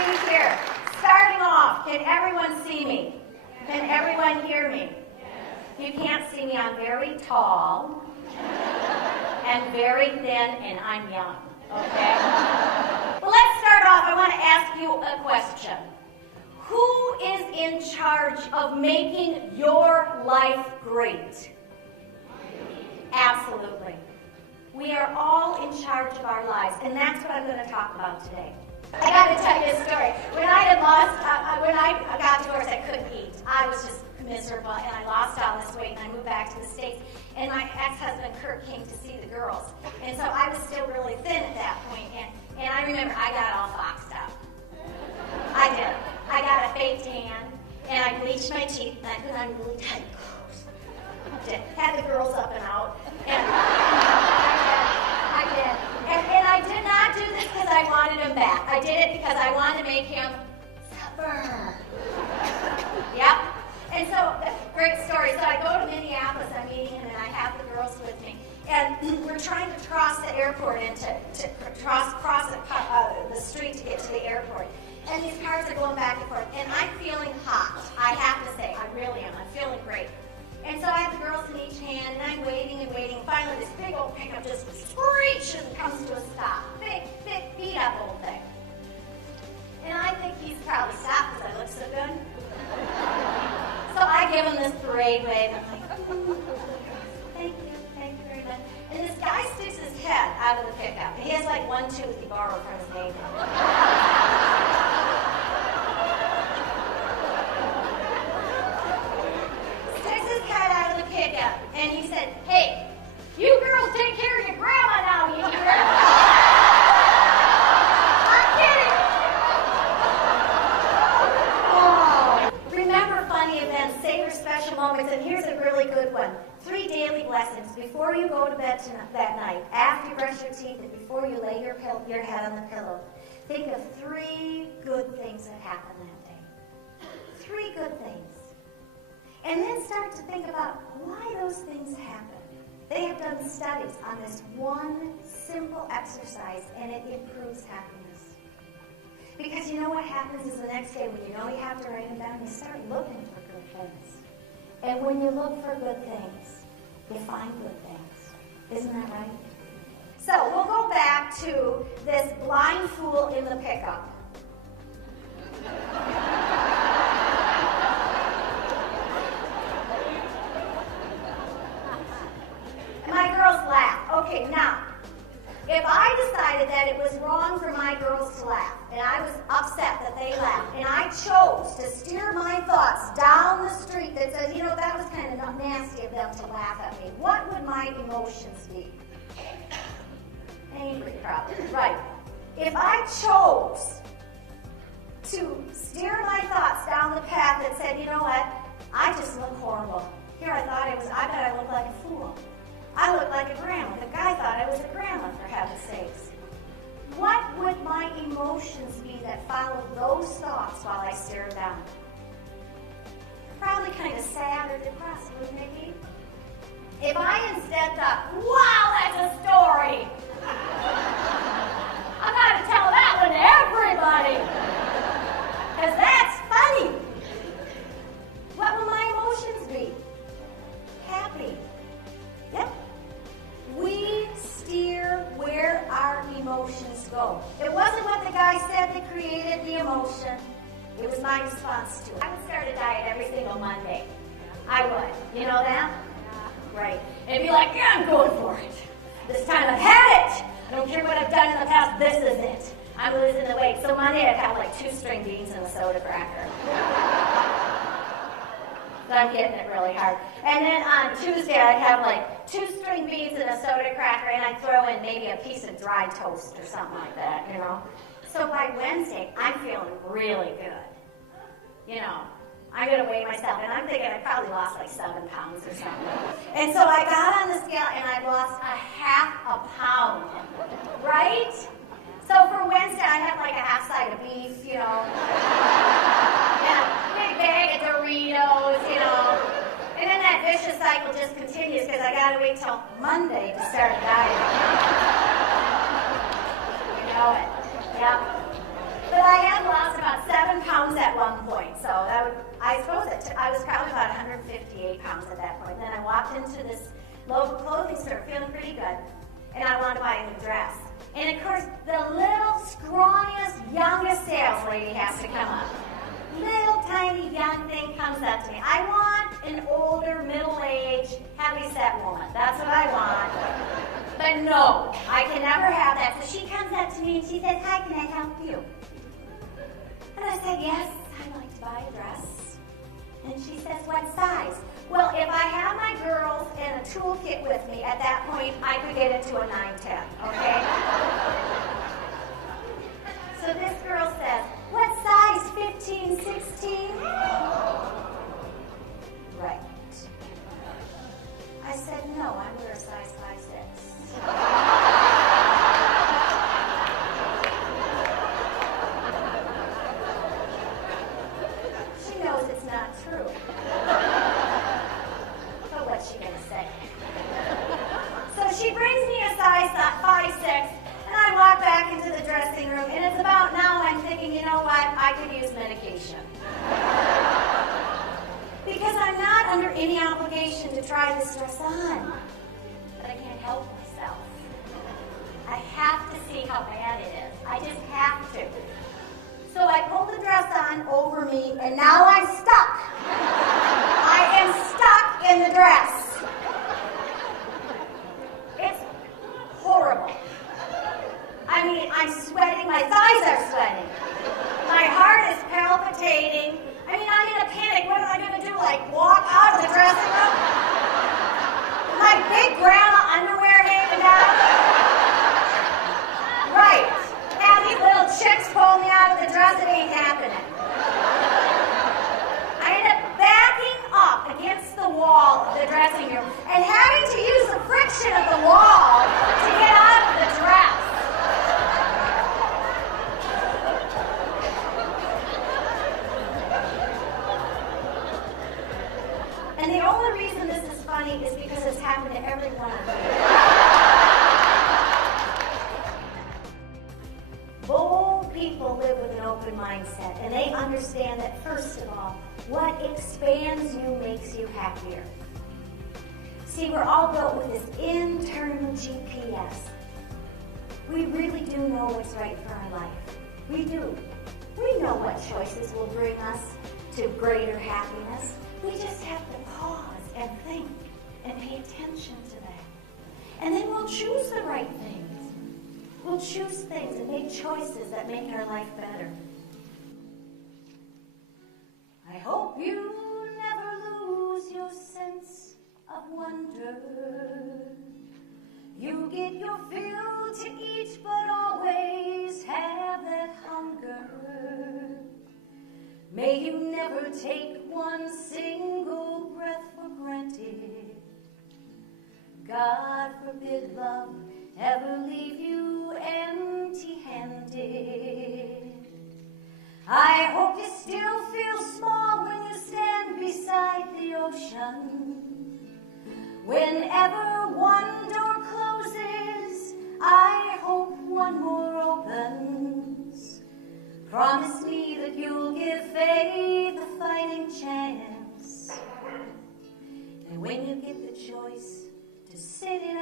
see here. Starting off, can everyone see me? Can everyone hear me? If you can't see me, I'm very tall and very thin, and I'm young. Okay? Well, let's start off. I want to ask you a question. Who is in charge of making your life great? Absolutely. We are all in charge of our lives, and that's what I'm going to talk about today. I got to tell you a story. When I got divorced, I couldn't eat. I was just miserable, and I lost all this weight, and I moved back to the States. And my ex-husband, Kurt, came to see the girls. And so I was still really thin at that point, and I remember I got all foxed up. I did. I got a fake tan, and I bleached my teeth, and I put on really tight clothes. I did. Had the girls up and out. And I did. And I did not do this because I wanted him back. I did it because I wanted to make him suffer. Yep. And so, great story. So I go to Minneapolis, I'm meeting him, and I have the girls with me. And we're trying to cross the airport and to cross the street to get to the airport. And these cars are going back and forth. And I'm feeling hot, I have to say. I really am. I'm feeling great. And so I have the girls in each hand, and I'm waiting and waiting. Finally, this big old pickup just screeches and comes to a stop. Big, beat up old thing. And I think he's probably stopped because I look so good. So I give him this parade wave. I'm like, thank you very much. And this guy sticks his head out of the pickup. He has like one tooth he borrowed from his neighbor. And he said, hey, you girls take care of your grandma now, you hear? I'm kidding. Oh. Remember funny events, savor special moments, and here's a really good one. 3 daily blessings before you go to bed that night, after you brush your teeth, and before you lay your head on the pillow. Think of 3 good things that happened that day. 3 good things. And then start to think about why those things happen. They have done studies on this one simple exercise, and it improves happiness. Because you know what happens is the next day when you know you have to write them down, you start looking for good things. And when you look for good things, you find good things. Isn't that right? So we'll go back to this blind fool in the pickup. My girls laugh. Okay, now, if I decided that it was wrong for my girls to laugh, and I was upset that they laughed, and I chose to steer my thoughts down the street that says, you know, that was kind of nasty of them to laugh at me, what would my emotions be? Angry, probably. Right. If I chose to steer my thoughts down the path that said, you know what, I just look horrible. Here I bet I look like a fool. I look like a grandma. The guy thought I was a grandma, for heaven's sakes. What would my emotions be that followed those thoughts while I stared down? Probably kind of sad or depressed, wouldn't it be? If I instead thought, wow, that's a story. I've got to tell that one to everybody. Because that's funny. What will my emotions be? Happy. Yep. We steer where our emotions go. It wasn't what the guy said that created the emotion. It was my response to it. I would start a diet every single Monday. I would. You know that? Right. And be like, yeah, I'm going for it. This time I've had it. I don't care what I've done in the past. This is it. I'm losing the weight. So Monday I'd have like 2 string beans and a soda cracker. So I'm getting it really hard. And then on Tuesday I'd have like 2 string beans and a soda cracker, and I'd throw in maybe a piece of dry toast or something like that, you know. So by Wednesday I'm feeling really good. You know, I'm going to weigh myself, and I'm thinking I probably lost like 7 pounds or something. And so I got on the scale, and I lost a half a pound, right? So for Wednesday, I had like a half side of beef, you know, and a big bag of Doritos, you know. And then that vicious cycle just continues because I got to wait till Monday to start dieting. You know it. Yep. But I had lost about 7 pounds at one point, so I suppose I was probably about 158 pounds at that point. Then I walked into this local clothing store feeling pretty good, and I wanted to buy a new dress. And of course, the little, scrawniest, youngest sales lady has to come up. Little, tiny, young thing comes up to me. I want an older, middle-aged, heavy-set woman. That's what I want. But no, I can never have that. So she comes up to me and she says, "Hi, can I help you?" And I said, "Yes, I'd like to buy a dress." And she says, "What size?" Well, if I have my girls and a toolkit with me, at that point, I could get into a 9-10, okay? So this girl says, "What size, 15, 16? Right. I said, "No, I wear a size 5'6". She knows it's not true. But what's she going to say? So she brings me a size 5'6", and I walk back into the dressing room, and it's about now I'm thinking, you know what, I could use medication. Because I'm not under any obligation to try this dress on. But I can't help myself. I have to see how bad it is. I just have to. So I pull the dress on over me, and now I'm stuck. I am stuck in the dress. It's horrible. I mean, I'm sweating. My thighs are sweating. My heart is palpitating. I mean, I'm in a panic. What am I going to do? Like, walk out of the dressing room? My big grandma underwear hanging down? Right. Have these little chicks pull me out of the dress. It ain't happening. I end up backing up against the wall of the dressing room and having to use the friction of the wall to get out of the dress. And the only reason this is funny is because it's happened to every one of you. Bold people live with an open mindset, and they understand that, first of all, what expands you makes you happier. See, we're all built with this internal GPS. We really do know what's right for our life. We do. We know what choices will bring us to greater happiness. We just have to pause and think and pay attention to that. And then we'll choose the right things. We'll choose things and make choices that make our life better. I hope you never lose your sense of wonder. You get your fill to eat, but always have that hunger. May you never take one single breath for granted. God forbid love ever leave you empty-handed. I hope you still feel small when you stand beside the ocean. Whenever one door closes, I hope one more opens. Promise me that you'll give faith a fighting chance. And when you get the choice to sit in